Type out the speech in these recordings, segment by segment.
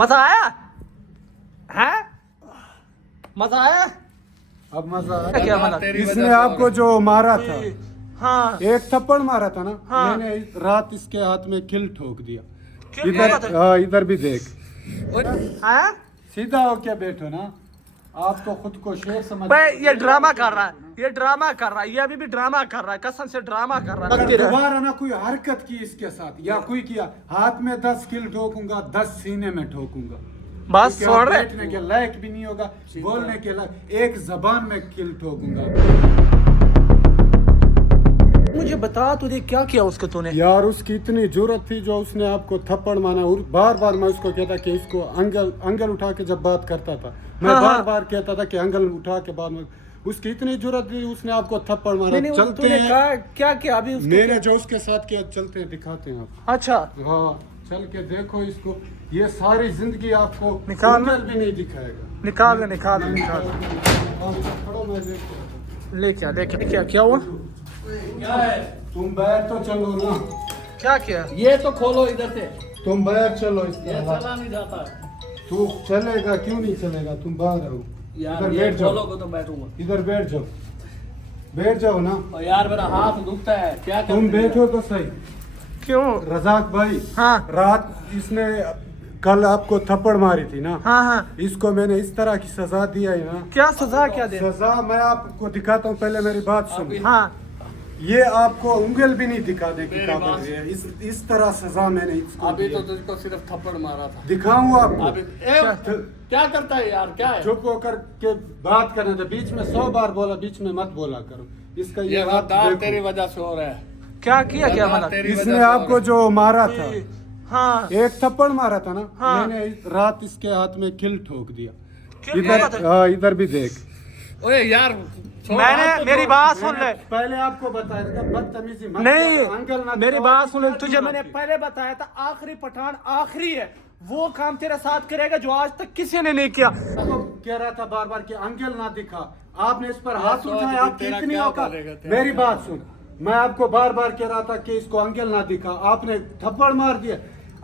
मजा आया है? मजा आया? अब मजा आया। क्या मजा? इसने आपको जो मारा था, हाँ एक थप्पड़ मारा था ना, हाँ। मैंने रात इसके हाथ में किल ठोक दिया। क्यों मारा था? हाँ, इधर भी देख। हाँ? सीधा होके बैठो ना, आपको खुद को शेर समझ। भाई ये ड्रामा कर रहा है, ये ड्रामा कर रहा है, ये अभी भी ड्रामा कर रहा है, कसम से ड्रामा कर रहा है। अगर दोबारा ना कोई हरकत की इसके साथ या कोई किया, हाथ में 10 किल ठोकूंगा, 10 सीने में ठोकूंगा। बस क्योंकि छोड़ आप रहे। बैठने के लायक भी नहीं होगा, बोलने के लायक, एक जबान में किल ठोकूंगा। मुझे बता तुझे क्या किया उसके तूने? यार उसकी इतनी जरूरत थी जो उसने आपको थप्पड़ मारा, और बार बार मैं उसको कहता कि इसको अंगल उठा के जब बात करता था, मैं हाँ, बार हाँ। बार कहता था कि अंगल उठा के बाद में, उसकी इतनी जरूरत थी, उसने आपको थप्पड़ मारा। नहीं, चलते तूने हैं, क्या किया अभी उसको? मैंने जो उसके साथ किया, चलते हैं दिखाते हैं आप। अच्छा हाँ चल के देखो इसको, ये सारी जिंदगी आपको निकाल ना। अंगल भी नहीं दिखाएगा। निकाल ले, निकाल ले, निकाल ले। खड़ो, मैं देखता हूँ। लेके क्या हुआ? क्या है? तुम बाहर तो चलो ना, क्या किया? ये तो खोलो इधर से। तुम बाहर चलो। ये चला नहीं जाता। तू चलेगा क्यों नहीं चलेगा, तुम बाहर रहो। यार इधर ये बैठ जाओ, खोलोगे तो बैठूंगा। इधर बैठ जाओ, बैठ जाओ ना। और यार मेरा हाथ दुखता है, क्या तुम करते हैं? बैठो तो सही। क्यों? रजाक भाई, हाँ रात इसने कल आपको थप्पड़ मारी थी ना, हाँ हाँ। इसको मैंने इस तरह की सजा दिया है ना। क्या सजा क्या दे? सजा मैं आपको दिखाता हूँ, पहले मेरी बात सुन। हाँ ये आपको उंगल भी नहीं दिखाने की मेरी काबिल बात है। इस तरह सजा मैंने इसको अभी दिया। तो तुझको सिर्फ थप्पड़ मारा था। दिखाऊं आपको? अभी क्या करता है यार, क्या है? चुप होकर के बात करना था, बीच में 100 बार बोला, बीच में मत बोला करो। इसका ये हाथ गद्दार देखो। तेरी वजह से हो रहा है। क्या किया क्या गद्दार मतलब? तेरी वजह इसने से हो आपको जो मारा था, हाँ एक थप्पड़ मारा था ना, हाँ। मैंने रात इसके हाथ में किल ठोक दिया। क्यों मारा था? हाँ, इधर भी देख। रहा है। ओए यार छोड़, हाथ मैंने तो मेरी छोड़। बात सुन ले। पहले आपको बताया था बदतमीजी मत नहीं करो, अंकल ना मेरी दिखाओ, बात सुन ले, क्या तुझे जरूरत मैंने थी? पहले बताया था आखिरी पठान आखिरी है, वो काम तेरे साथ करेगा जो आज तक किसी ने नहीं किया। आपको कह रहा था बार बार कि अंकल ना दिखा, आपने इस पर हाथ तो उठाया, अभी आपकी तेरा इतनी क्या औकात। करेगा तेरा मेरी क्या बात सुन, मैं आपको बार बार कह रहा था कि इसको अंकल ना दिखा, आपने थप्पड़ मार दिया।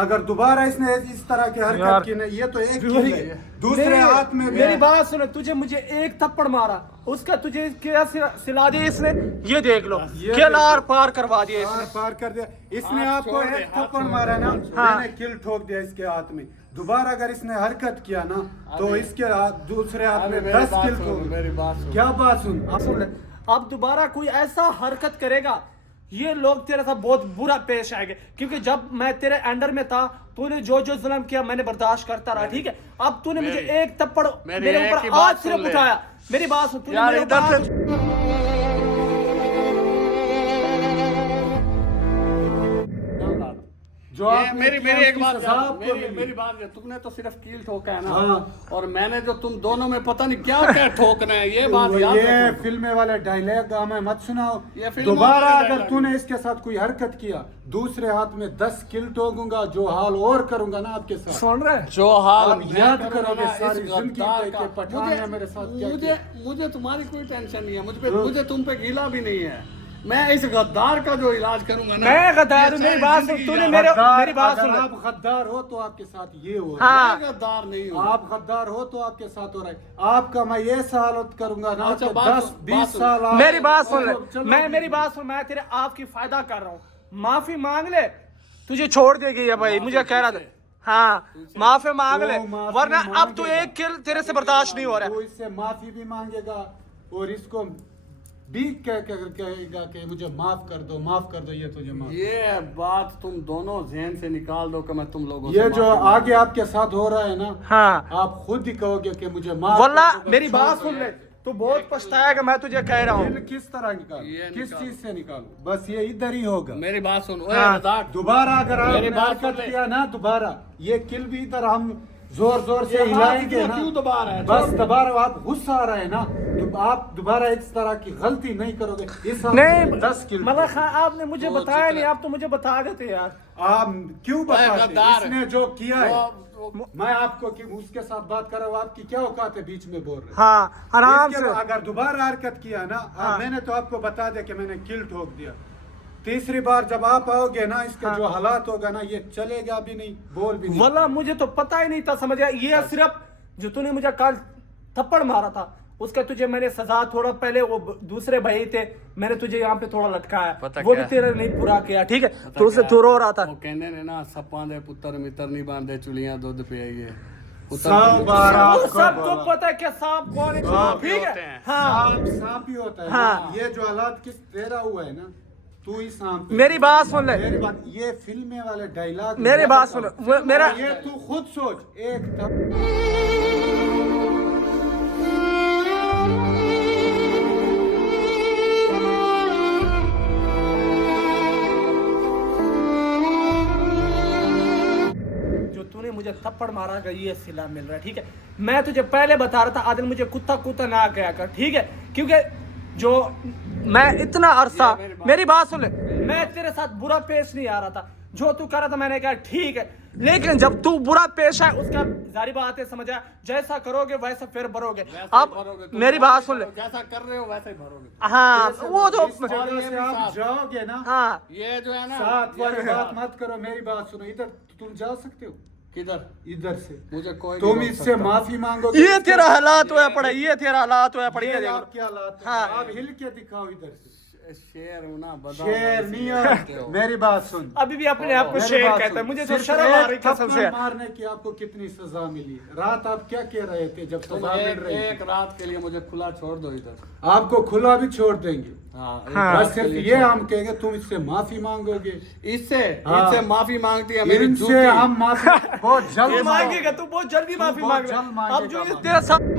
अगर दोबारा इसने इस तरह की यार, हरकत की नहीं, ये तो एक किल है, दूसरे हाथ में भी मेरी है। बात सुनो, तुझे मुझे एक थप्पड़ मारा, उसका तुझे क्या सिला दिया इसने? ये देख लो, ये क्या देखो। लार पार करवा दिया इसने। पार कर दिया इसने, हाथ आपको छोड़ दे, एक हाथ थप्पड़ छोड़ मारा ना, हाँ। मैंने किल ठोक दिया इसके हाथ में। दोबारा अगर इसने हरकत किया ना, तो इसके दूसरे हाथ अभी में मेरी 10 बात किल सुन, ठोक। मेरी बात सुन। क्या बात सुन? अब सुन ले, अब दोबारा कोई ऐसा हरकत करेगा, ये लोग तेरे साथ बहुत बुरा पेश आएंगे, क्योंकि जब मैं तेरे अंडर में था, तूने जो जो जुल्म किया मैंने बर्दाश्त करता रहा, ठीक है? अब तूने मुझे एक थप्पड़ मेरी मेरे एक ऊपर ही आज बात सिर्फ सुन ले। उठाया। मेरी बात सुन, तूने यार मेरे इधर ऊपर से आज- जो ये आपने मेरी किया, मेरी एक उसकी बात सजा यार, आपको मेरी मिली। मेरी बात है, तुमने तो सिर्फ कील ठोका है ना, हाँ। और मैंने जो तुम दोनों में पता नहीं क्या क्या ठोकना है, ये बात वो याद ये रखो। फिल्म वाले डायलॉग हमें मत सुनाओ। ये फिल्म दोबारा वाले अगर dialogue तूने इसके साथ कोई हरकत किया, दूसरे हाथ में 10 किल ठोकूंगा, जो हाल और करूंगा ना आपके साथ। सुन रहे? जो हाल आप मैं याद करूंगा करोगे ना, सारी इस जिंदगी गद्दार के का, पठान ने मेरे साथ क्या किया। मुझे तुम्हारी कोई टेंशन नहीं है, मुझे तुम पे गिला भी नहीं है। मैं इस गद्दार का जो इलाज करूंगा ना, मैं गद्दार हूं, ये मेरी सारी बात सुन, जिंदगी तूने याद मेरे रखना। मेरी बात अगर सुन ले। आप गद्दार हो तो आपके साथ ये हो। हाँ। मैं गद्दार नहीं हूँ। आप गद्दार हो तो आपके साथ हो रहा है। आपका मैं ये हालत करूंगा ना अच्छा, कि बात 10 सुन, 20 बात सुन। साल आप- मेरी बात सुन ले, चलो, मैं मेरी बात सुन, मैं तेरे आपकी फायदा कर रहा हूँ, माफी मांग ले, तुझे छोड़ देगी ये भाई, मुझे कह रहा था। हाँ माफी मांग ले, वो माफी वरना अब तो मांगेगा। एक किल तेरे से बर्दाश्त नहीं हो रहा वो इससे माफी भी मांगेगा और इसको भी कहेगा कि मुझे माफ कर दो, माफ कर दो, ये तुझे माफ। ये बात तुम दोनों जहन से निकाल दो कि मैं तुम लोगों ये से जो माफी आगे आपके साथ हो रहा है ना, हाँ आप खुद ही कहोगे कि मुझे माफ वल्ला कर दो, मेरी छोड़ बात दो। सुन ले, तू बहुत पछताएगा, मैं तुझे कह रहा हूँ। दिल किस तरह निकाल, ये किस निकालो। चीज से निकालू? बस ये इधर ही होगा। मेरी बात सुन। ओए हाँ। रज़ाक, दोबारा अगर मेरी आपने बात सुन हरकत ले। किया ना, दोबारा ये किल भी इधर हम जोर जोर से ये हाथ हिलाएंगे इतना ना, क्यों दबा रहा है? बस छोड़। दोबारा आप गुस्सा आ रहा है ना, तो आप दोबारा इस तरह की गलती नहीं करोगे। इस हाथ नहीं में 10 किल मतलब खान आपने मुझे वो बताया चित्र- नहीं, आप तो मुझे बता देते यार। आप क्यों बताते? गद्दार। इसने जो किया है, वो- मैं आपको कि उसके साथ बात कर रहा हूँ, आपकी क्या औकात है बीच में बोल रहे हैं? हाँ आराम इसके से। अगर दोबारा हरकत किया ना, हाँ। मैंने तो आपको बता दिया कि मैंने किल ठोक दिया, तीसरी बार जब आप आओगे ना, इसका जो हालात होगा ना, ये चलेगा भी नहीं, बोल भी नहीं। वल्ला मुझे तो पता ही नहीं था, समझ गया। ये सिर्फ जो तूने मुझे कल थप्पड़ मारा था उसका तुझे मैंने सजा थोड़ा पहले, वो दूसरे भाई थे, मैंने तुझे यहाँ पे थोड़ा लटकाया, वो भी तेरे नहीं पूरा किया, ठीक है। तो उससे तू रो रहा था। वो कहने ने ना सप्पा दे पुत्र मित्र नहीं बांधे चुलियां दूध पियाइए। सबको पता है कि सांप कौन है, ठीक है। हाँ सांप ही होता है। हाँ। ये जो हालात किस तेरा हुआ है ना, तू ही सांप है। मेरी बात सुन ले, मेरी बात, ये फिल्में वाले डायलॉग, मेरी बात सुन, मेरा ये तू खुद सोच। एक जो तूने मुझे थप्पड़ मारा का ये सिला मिल रहा है, ठीक है। मैं तुझे पहले बता रहा था आदिल मुझे कुत्ता कुत्ता ना कहा कर, ठीक है, क्योंकि जो मैं इतना अरसा, मेरी बात सुन ले, मैं तेरे साथ बुरा पेश नहीं आ रहा था, जो तू कर रहा था मैंने कहा ठीक है, लेकिन जब तू बुरा पेश है उसका जारी बात है, समझा, जैसा करोगे वैसा फिर भरोगे। अब मेरी बात सुन ले, जैसा कर रहे हो वैसे ही भरोगे। हाँ वो तो आप जाओगे ना, हाँ ये जो है ना, साथ वाली बात मत करो। मेरी बात सुनो, इधर तुम जा सकते हो, किधर इधर से मुझे कोई तुम नहीं रोक इससे सकता। माफी मांगोगे। ये तेरा हालात हुआ पड़ा, ये तेरा हालात हुआ पड़ा, ये ये देख लो। आप क्या हालात हैं? हाँ। आप हिल के दिखाओ इधर से। शेर हूं ना, बताओ शेर नहीं हो। मेरी बात सुन, अभी भी अपने आप को मेरी शेर बात कहता है, सुन। मुझे तो सिर्फ शर्म आ एक रही कसम से। थप्पड़ मारने की आपको कितनी सजा मिली? रात आप क्या कह रहे थे जब तुम सजा मिल एक, रही एक रात के लिए मुझे खुला छोड़ दो इधर। थी? आपको खुला भी छोड़ देंगे। हाँ, एक हाँ। रात बस के सिर्फ लिए ये छोड़ हम कहेंगे, तुम इससे माफी मांगोगे। दो। इससे हाँ। इससे माफी मांगती है मेरी इनसे जूती। हम माफी बहुत तू जल्द मांगेगा, तू बहुत जल्दी माफी बहुत मांग जल्द रहा है। अब जो मांगेगा ये तेरा सब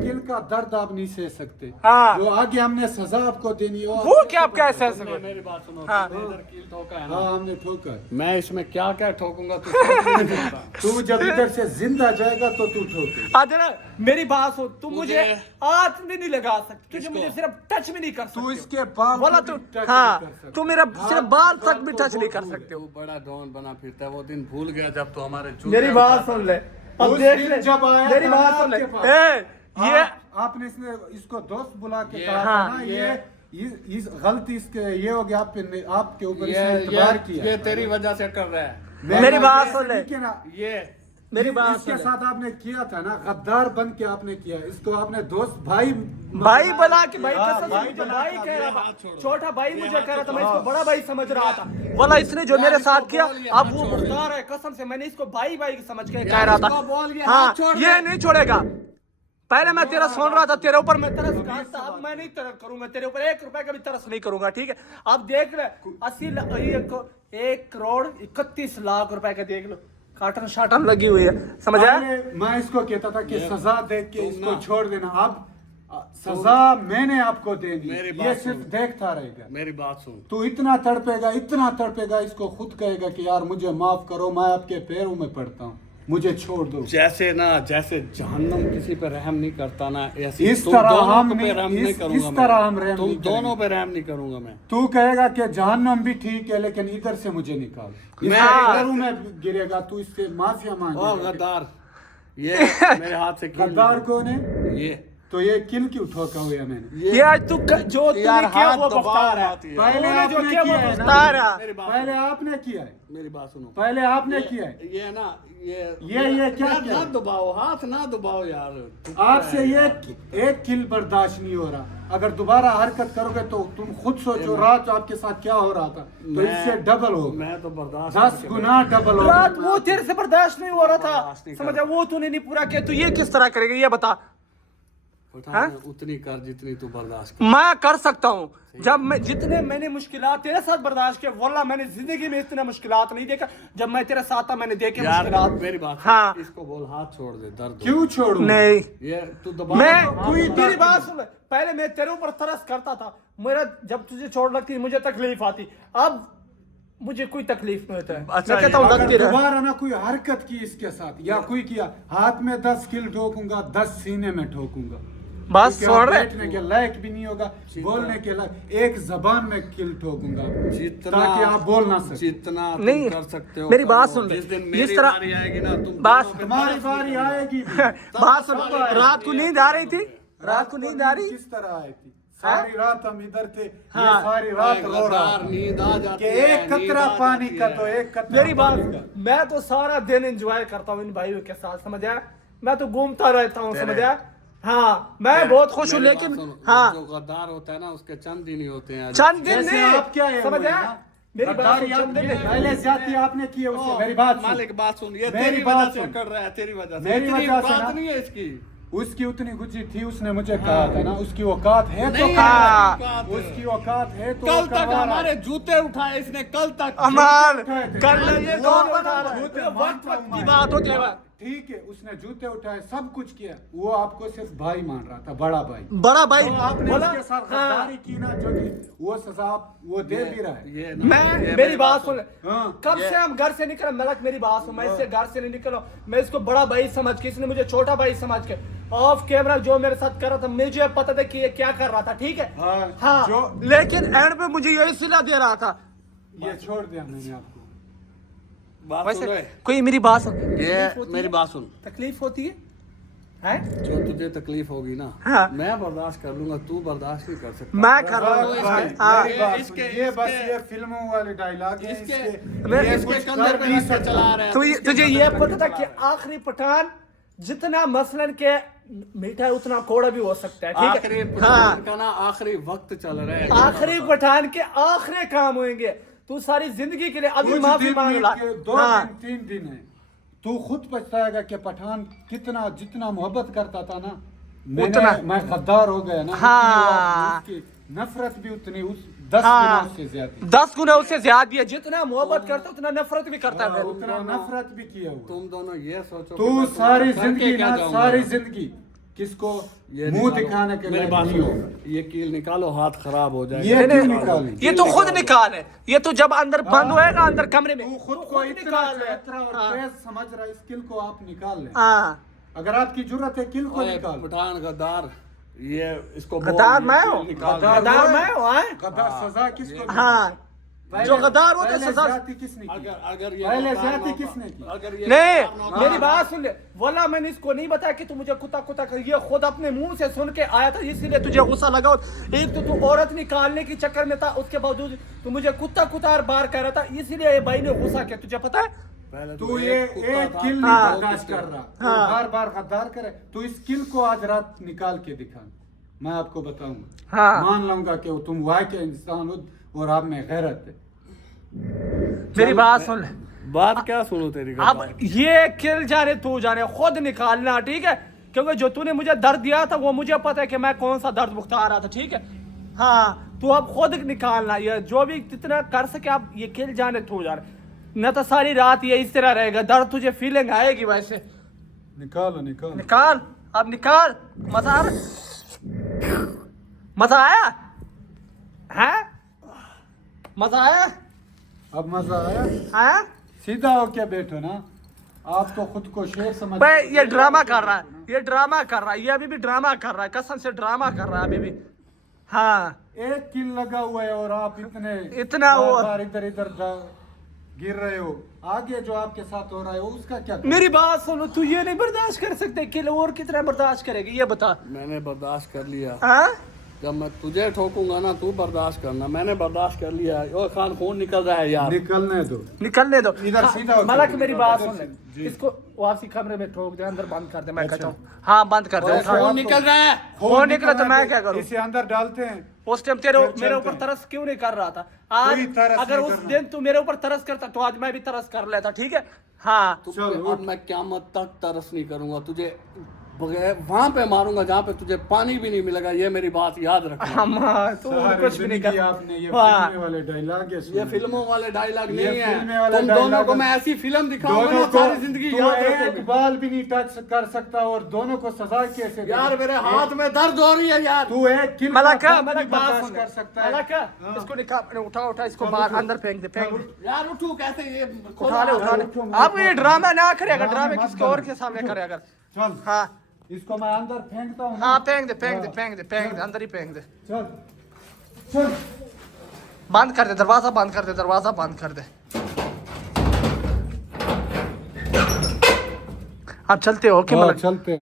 दिल का दर्द आप नहीं सह सकते। हाँ। जो आगे हमने सजा आपको देनी हो, वो क्या आप क्या सह तुमने सकते? मेरी बात सुनो, हाँ। तुमने इधर कील ठोका है ना, हाँ हमने ठोकर। मैं इसमें क्या क्या ठोकूंगा तू समझ नहीं सकता। तू जब इधर से जिंदा जाएगा तो तू ठोके। आदि ना मेरी बात सुन, तू मुझे हाथ भी नहीं लगा सकती, तुझे मुझे सिर्फ टच भी नहीं कर तू सकती। इसके बाल बोला को तू, भी touch हाँ नहीं कर सकता। तू मेरा सिर्फ बाल तक भी को टच नहीं कर बहुत सकते हो। तू बड़ा डॉन बना फिरता है, वो दिन भूल गया जब तू हमारे जूते मेरी बात सुन ले, अब उस देख दिन ले, जब आया मेरी था बात ना सुन ले, आपके पास, ये आपने इसको दोस्त बुला के ये- कहा था हाँ, ना, ये इस गलती इसके ये हो गया, आपके ऊपर इसने ये इतबार किया। ये तेरी वजह से कर रहा है। मेरी बात सुन ले, ये मेरी बात इसके सुन ले। साथ आपने किया था ना, गद्दार बन के आपने किया, इसको आपने दोस्त भाई भाई बना के, भाई हाँ, कसम से भाई मुझे बना भाई के कह रहा हाथ था, छोड़ो। छोटा भाई मुझे कह रहा था, मैं इसको हाँ। बड़ा भाई समझ रहा था। वाला इसने जो मेरे इसको साथ किया, बोल ये अब हाथ वो छोड़ दे। मुख्तार है, कसम से मैंने इसको भाई भाई समझ के कह यार, रहा इसको था। बोल ये हाँ हाथ छोड़ दे। ये नहीं छोड़ेगा। पहले मैं तेरा सुन रहा था, तेरे ऊपर मैं तरस खाता, अब मैं नहीं तरस करूंगा तेरे ऊपर, 1 रुपए का भी तरस नहीं करूंगा, ठीक है। अब देख ले 1 करोड़ 31 लाख रुपए का देख लो, काटन शाटन लगी हुई है, समझ आया? मैं इसको कहता था कि सजा दे के तुम इसको ना- छोड़ देना। अब सजा मैंने आपको देनी, मेरी ये बात सिर्फ सुन। देखता रहेगा। मेरी बात सुन, तू इतना तड़पेगा, इसको खुद कहेगा कि यार मुझे माफ करो, मैं आपके पैरों में पड़ता हूँ, मुझे छोड़ दो। जैसे ना जैसे जहन्नम किसी पे रहम नहीं करता ना, ऐसे इस तुम तरह दोनों हम पे नहीं- रहम इस- नहीं करूंगा इस मैं। तरह हम रहम तुम नहीं दोनों पे रहम नहीं करूंगा मैं। तू कहेगा कि जहन्नम भी ठीक है, लेकिन इधर से मुझे निकाल, मैं- पैरों में गिरेगा, तू इससे माफिया ओ मांगेगा। गद्दार, ये मेरे हाथ से कील गद्दार कौन है? ये तो ये किल क्यों ठोका हुआ मैंने? ये आज तू जो तूने यार किया हाथ वो दबाओ बख्तार है, मत यार। पहले तूने जो आपने किया वो किया है ना। बख्तार है। मेरी बात पहले आपने किया है, मेरी बात सुनो, पहले आपने किया है। ये ना ये ये क्या यार, किया? ना दबाओ हाथ, ना दबाओ यार। आपसे ये एक किल बर्दाश्त नहीं हो रहा, अगर दोबारा हरकत करोगे तो तुम खुद सोचो रात आपके साथ क्या हो रहा था, तो मैं- इससे डबल हो, मैं तो बर्दाश्त 10 गुना डबल हो। रात वो तेरे से बर्दाश्त नहीं हो रहा था, बर्दाश्त नहीं समझा, वो तूने नहीं पूरा किया, तू ये किस तरह करेगा ये बता। उठा उतनी कर जितनी तू बर्दाश्त कर। मैं कर सकता हूँ, जब मैं जितने मैंने मुश्किलात तेरे साथ बर्दाश्त किए, वल्लाह मैंने जिंदगी में इतने मुश्किलात नहीं देखा, जब मैं तेरे साथ था मैंने देखे यार मुश्किलात। मेरी बात सुन, हाँ। इसको बोल हाथ छोड़ दे, दर्द हो। क्यों छोड़ू? नहीं, ये तू दबा मैं कोई तेरी बात सुन, पहले मैं तेरे ऊपर तरस करता था, मेरा जब तुझे चोट लगती मुझे तकलीफ आती, अब मुझे कोई तकलीफ नहीं होता है। अच्छा, मैं कहता हूँ अगर लगती रहे। दोबारा ना कोई हरकत की इसके साथ, या कोई किया, हाथ में 10 किल ठोकूंगा, 10 सीने में ठोकूंगा। बस क्योंकि छोड़ आप रहे। बैठने के लायक भी नहीं होगा, बोलने के लायक। एक जबान में किल ठोकूंगा जितना ताकि आप बोल ना सके। जितना तुम नहीं, कर सकते हो मेरी करो। बात सुन ले। जिस दिन इस मेरी तरह- बारी आएगी ना तुम बात- दोनों पे तुम्हारी तरस बारी निकलोगे। आएगी भी। बात सुन, रात को नींद आ रही थी, रात को नींद आ रही। किस तरह आई थी? सारी रात हम इधर थे, हाँ। ये सारी रात रो रहा गद्दार, नींद आ जाती कि है, एक नींद कतरा आ पानी जाती का है। तो एक कतरा मेरी बात, पानी का। मैं तो सारा दिन एंजॉय करता हूँ इन भाइयों के साथ, समझ आया? मैं तो घूमता रहता हूँ, समझ आया? हाँ, मैं बहुत खुश हूँ, मेरी बात लेकिन सुनो, हाँ, जो गद्दार होता है ना उसके चंद दिन ही होते हैं। चंद दिन जैसे नहीं, आप क्या है समझ हुए आया? ना? मेरी बात गद्दारी सुन, चंद आपने दिन नहीं। पहले ज्यादती आपने की है उससे। मेरी बात सुन। मालिक बात सुन, ये मेरी तेरी बात वजह से सुन। कर रहा है, तेरी वजह से। मेरी इतनी वजह से बात ना। नहीं है इसकी। उसकी उतनी गुज्जी थी, उसने मुझे कहा था ना, उसकी औकात है तो नहीं है हाँ। इसकी बात। उसकी औकात है तो कल वो तक करवा रहा है। हमारे जूते उठाए इसने, कल तक। अमान उठाए थे। कर ले, ये वो कौन बता बता रहा रहा है? है? जूते ये वक्त मानता वक्त हूं की मैं। बात होती है। ठीक है, उसने जूते उठाए, सब कुछ किया, वो आपको सिर्फ भाई मान रहा था, बड़ा भाई। बड़ा भाई तो आपने बोला, उसके साथ हाँ, गद्दारी की ना, जो कि वो सजा वो दे भी रहा है। ये ना, मैं ये मेरी बात सुन, हाँ। कब से हम घर से निकले मलक, मेरी बात सुन, मैं इससे घर से नहीं निकला, मैं इसको बड़ा भाई समझ के, इसने मुझे छोटा भाई समझ के ऑफ कैमरा जो मेरे साथ कर रहा था, मुझे पता था कि ये क्या कर रहा था, ठीक है? हाँ, हाँ, जो- लेकिन एंड पे मुझे यही सिला दे रहा था। ये छोड़ दिया मैंने आपको। बात वैसे सुनो। कोई मेरी बात सुन, ये तकलीफ होती मेरी है? बात सुन, तकलीफ होती है, हैं? जो तुझे तकलीफ होगी ना, हाँ। मैं बर्दाश्त कर लूंगा, तू बर्दाश्त नहीं कर सकता। मैं कर रहा भाई, हूँ भाई, हाँ। मेरी बात इसके- सुन, ये बस इसके- ये फिल्मों वाले डायलॉग है, इसके मैं- इसके कुछ कंधे कर पे नहीं रख के सकता। चला रहा है। तुझे ये पता था कि आखिरी पठान जितना मसलन के मीठा है उतना कौड़ा भी हो सकता है, ठीक आखिरी है? पठान हाँ, का ना आखिरी वक्त चल रहा है। आखिरी पठान के आखिरी काम होंगे। तू सारी जिंदगी के लिए अभी कुछ माफी दिन मांग में ला। के 2 हाँ, दिन 3 दिन है, तू खुद पछताएगा कि पठान कितना जितना मोहब्बत करता था ना, उतना। मैं गद्दार हो गया ना, हाँ। उसकी नफरत भी उतनी, उस 10 हाँ, गुना उससे ज्यादा। 10 गुना उससे ज्यादा है। जितना मोहब्बत करता उतना नफरत भी करता है। उतना नफरत भी किया हुआ। तुम दोनों ये सोचो तू कि मैं सारी तुम्हारा करके जिंदगी क्या ना, जाऊंगा? सारी जिंदगी किसको ये मुंह निकालो। दिखाने के मेरी लिए बात नहीं हो। सुनो, ये कील निकालो, हाथ खराब हो जाएगा। ये नहीं, क्यों नहीं, निकाली? ये तो खुद निकाल है। ये तो जब अंदर बंद होएगा अंदर कमरे में, तू खुद तो को इतना निकाल है। चतरा और हाँ, तेज समझ रहा है, स्किल को आप निकाल लें। हाँ। अगर आपकी जरूरत है, किल को ओए, निकाल। पठान गद्दार, ये इसको बोल, गद्दार ये मैं कील हूँ, निकाल। गद्दार मैं हूँ, हैं? गद्दार सजा किसको? हाँ, जो गद्दार होता है पहले सजा। ज्यादती किसने की? अगर ये पहले गद्दार ज्यादती नौका- किसने की? अगर ये नहीं, गद्दार नौका- मेरी बात सुन ले, वल्ला मैंने इसको नहीं बताया कि तू मुझे कुत्ता कुत्ता कर, ये खुद अपने मुंह से सुन के आया था, इसीलिए तुझे गुस्सा लगा। एक तो तू औरत निकालने के चक्कर में था, उसके बावजूद तू मुझे कुत्ता कुत्ता बार कह रहा था, इसीलिए ये भाई ने गुस्सा किया, तुझे पता है? पहले तू तो ये कुत्ता एक था, किल हाँ। नहीं बर्दाश्त कर रहा, तू हाँ। बार बार गद्दार करे। तू इस किल को आज रात निकाल के दिखा, मैं आपको बताऊंगा। हाँ। मान लूंगा कि वो तुम वाह के इंसान हो और आप में गैरत है। मेरी बात सुन ले, बात क्या सुनो तेरी अब ये किल जाने तू जाने खुद निकालना, ठीक है? क्योंकि जो तूने मुझे दर्द दिया था वो मुझे पता है कि मैं कौन सा दर्द भुगता रहा था, ठीक है? हाँ, तू अब खुद निकालना, ये जो भी जितना कर सके आप ये किल जाने तू जाने, न तो सारी रात ये इस तरह रहेगा, दर्द तुझे फीलिंग आएगी वैसे। निकालो निकालो। निकाल, अब निकाल। मजा आ रहा? मजा आया है? मजा आया अब मजा आया? है? सीधा होके बैठो ना, आप तो खुद को शेर समझ। भाई ये ड्रामा कर रहा है, ये ड्रामा कर रहा है, ये अभी भी ड्रामा कर रहा है, कसम से ड्रामा कर रहा है अभी भी। हाँ, एक किल लगा हुआ है और आप इतना वो- बार इधर इधर गिर रहे हो। आगे जो आपके साथ हो रहा है उसका क्या करें? मेरी बात सुनो, तू ये नहीं बर्दाश्त कर सकते कि और कितना बर्दाश्त करेगी ये बता। मैंने बर्दाश्त कर लिया। हाँ? जब मैं तुझे ठोकूंगा ना, तू बर्दाश्त करना। मैंने बर्दाश्त कर लिया। ओ खान, खून निकल रहा है यार। निकलने दो। निकलने दो। इधर हाँ, सीधा होकर मलक निकल, मेरी बात इधर सुन ले, जी। इसको वापसी कमरे में ठोक दे, अंदर बंद कर दे, मैं अच्छा। कहता हूँ। हाँ, बंद कर दे। ओए, उठा। खून निकल रहा है। खून निकला तो मैं क्या करूं? इसे अंदर डालते हैं। उस टाइम तेरे फिर मेरे चलते ऊपर हैं। तरस क्यों नहीं कर रहा था? आज कोई तरस अगर नहीं उस करना। दिन तू मेरे ऊपर तरस करता तो आज मैं भी तरस कर लेता, ठीक है? हाँ, चल, अब मैं क़यामत तक तरस नहीं करूंगा तुझे, बगैर वहां पे मारूंगा जहाँ पे तुझे पानी भी नहीं मिलेगा। ये मेरी बात याद रखना। हाँ, तू सारी कुछ भी नहीं जिंदगी कर। आपने ये हाँ। फिल्में वाले डायलॉग ये फिल्मों वाले डायलॉग ये नहीं फिल्में है। वाले तुम दोनों dialogue- को मैं ऐसी फिल्म दिखाऊंगा दोनों ना, को सारी जिंदगी तू याद एक रखोगे। बाल भी नहीं टच कर सकता और दोनों को सजा कैसे देगा? यार मेरे हाथ में दर्द हो रही है यार। तू एक किल मलका, का मलक बात बर्दाश्त सुन कर सकता है। मलका, हाँ। इसको निकाल, उठा उठा इसको चल, बाहर उठो। अंदर फेंक दे, फेंक दे। यार उठू कैसे? ये उठा ले, उठा ले। उठो, अब ये ड्रामा ना करे, अगर ड्रामे ड्रामे मत किसके करो। और के सामने करे अगर। चल हाँ, इसको मैं अंदर फेंकता हूँ ना। हाँ फेंक दे अंदर ही फेंक दे। चल चल बंद कर दे दरवाजा बंद कर दे। आप चलते हो कि हाँ, मतलब चलते हैं।